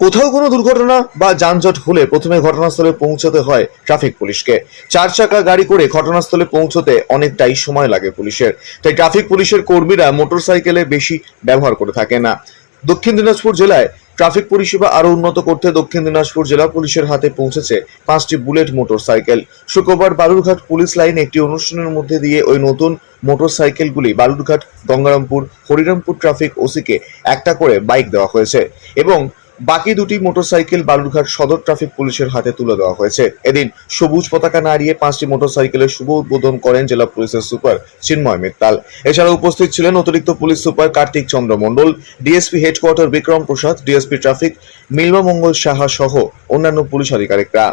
কোথাও কোনো দুর্ঘটনা বা যানজট হলে প্রথমে ঘটনাস্থলে পৌঁছতে হয় ট্রাফিক পুলিশকে। চার চাকা গাড়ি করে ঘটনাস্থলে পৌঁছতে অনেকটাই সময় লাগে পুলিশের। তাই ট্রাফিক পুলিশের কর্মীরা মোটরসাইকেলে বেশি ব্যবহার করে থাকে না। দক্ষিণ দিনাজপুর জেলায় ট্রাফিক পরিষেবা আরও উন্নত করতে দক্ষিণ দিনাজপুর জেলা পুলিশের হাতে পৌঁছেছে পাঁচটি বুলেট মোটরসাইকেল। শুক্রবার বালুরঘাট পুলিশ লাইনে একটি অনুষ্ঠানের মধ্যে দিয়ে ওই নতুন মোটরসাইকেলগুলি বালুরঘাট, গঙ্গারামপুর, হরিরামপুর ট্রাফিক ওসিকে একটা করে বাইক দেওয়া হয়েছে এবং বাকি দুটি মোটরসাইকেল বালুরঘাট সদর ট্রাফিক পুলিশের হাতে তুলে দেওয়া হয়েছে। এদিন সবুজ পতাকা নাড়িয়ে পাঁচটি মোটরসাইকেলের শুভ উদ্বোধন করেন জেলা পুলিশের সুপার চিন্ময় মিত্তাল। এছাড়া উপস্থিত ছিলেন অতিরিক্ত police super Kartik Chandra Mondal, DSP headquarter Bikram Prasad, DSP traffic Milma Mangal Saha সহ অন্যান্য পুলিশ আধিকারিকরা।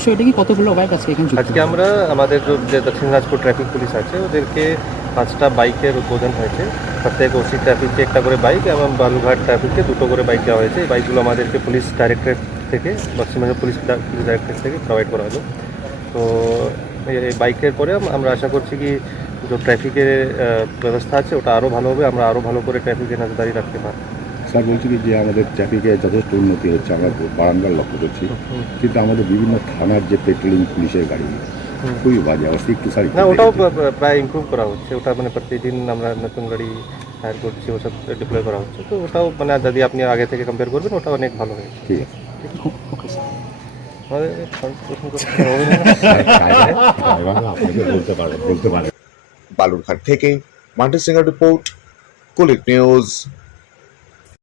বিষয়টা কি কতগুলো বাইক আজকে আজকে আমরা, আমাদের যে- দক্ষিণ দিনাজপুর ট্রাফিক পুলিশ আছে, ওদেরকে পাঁচটা বাইকের উদ্বোধন হয়েছে। প্রত্যেক ওসি ট্রাফিককে একটা করে বাইক এবং বালুঘাট ট্রাফিককে দুটো করে বাইক দেওয়া হয়েছে। এই বাইকগুলো আমাদেরকে পুলিশ ডাইরেক্টরেট থেকে পশ্চিমবঙ্গ পুলিশ পুলিশ ডাইরেক্টরেট থেকে প্রোভাইড করা হলো। তো এই- বাইকের পরে আমরা আশা করছি কি, যে ট্রাফিকের ব্যবস্থা আছে, ওটা আরও ভালো হবে, আমরা আরও ভালো করে ট্রাফিকে নজরদারি রাখতে পারব। স্যার বলছি কি যে আমাদের ট্রাফিকে যথেষ্ট উন্নতি হচ্ছে আমরা বারান্দার লক্ষ্য করছি। কিন্তু আমাদের বিভিন্ন থানার যে পেট্রোলিং পুলিশের গাড়ি খুবই বাজে অবস্থা। একটু স্যার না ওটাও প্রা- প্রা- প্রায় ইমপ্রুভ করা হচ্ছে। ওটা মানে প্রতিদিন আমরা নতুন গাড়ি হায়ার করছি ওসব ডিপ্লয় করা হচ্ছে। তো ওটাও মানে যদি আপনি আগে থেকে কম্পেয়ার করবেন ওটা অনেক ভালো হয়েছে। ঠিক আছে। ওকে স্যার বালুরঘাট থেকে মান্টি সিংহ রিপোর্ট কুলিক নিউজ